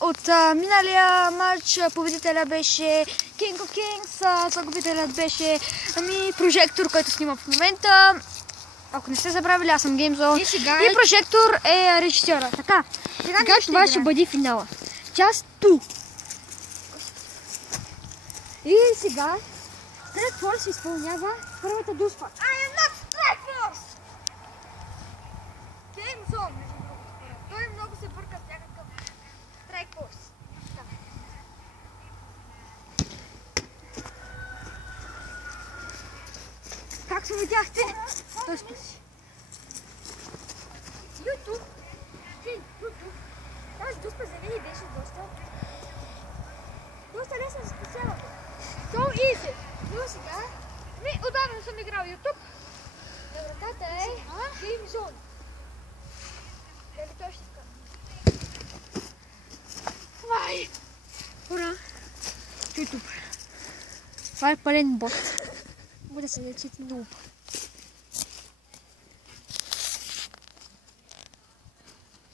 от миналия матч. Победителя беше King of Kings, загубителят беше Прожектор, който снима в момента. Ако не сте забравили, аз съм GameZone. И Прожектор е режисьора. Така, сега това ще бъде финала. Част 2. И сега Strike Force изпълнява първата дуспа. I am not Strike Force! GameZone, между другото. Той много се бърка с някакъв Strike Force. Как се видяхте? Той спаси. YouTube. Тази дуспа за мен беше доста лесно за спасяване. So easy. Но сега, отдавна не съм играл YouTube. Вратата е GameZone. Дали той ще скъм? Вай! Ура! YouTube. Това е пълен бот. Буде се лечите нуб.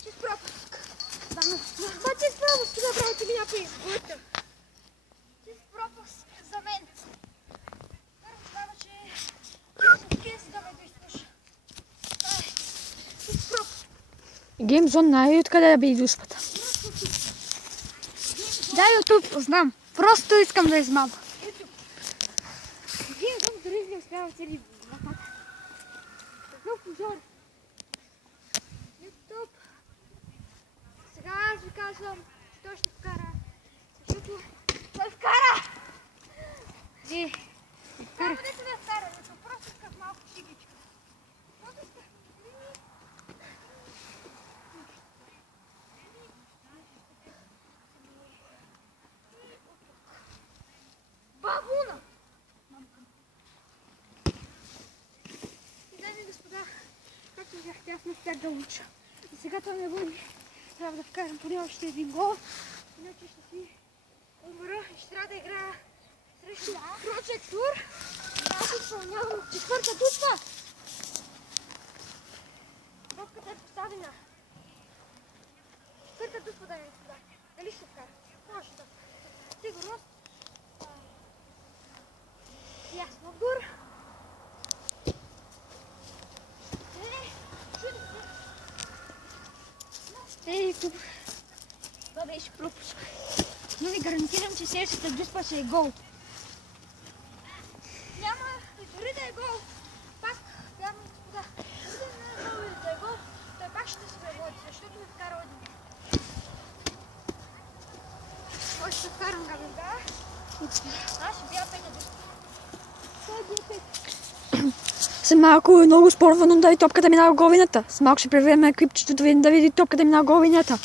Чист пропуск. Чист пропуск, направите ми някой изгода. Чист пропуск за мен. Първо става, че се да ме доизслуша. Чист пропуск. GameZone знае откъде да би дуспата. Да, YouTube, знам. Просто искам да измам. GameZone дори не успява цели вратата. Какъв пожар. YouTube. Сега аз ви казвам, че той ще вкара. Защото той вкара! Няма да се ме вкара, но просто исках малко шигичка. Просто исках. Бабуна! Дами и господа, както видяхте, аз не успях да уча. И сега той ме води. Трябва да вкарам поне още един гол. Иначе ще си умра и ще трябва да играя срещу Прожектор. Аз изпълнявам четвърта дуспа. Топката е поставена. Четвърта дуспа да е сюда. Дали ще вкара? Може да. Сигурност. Ясно отгор. Тук. Това беше пропуск. Но ви гарантирам, че следващата дуспа ще е гол. Няма дори да е гол. Пак, дами и господа, дори да е гол, той пак ще се преводи, защото ме вкара един. Още ще вкарам габелда. Аз ще бия пета дуспа. Той е бил пет. След малко е много спорвано да и топката минава в головината. С малко ще преведем екипчето да види топката минава в головината.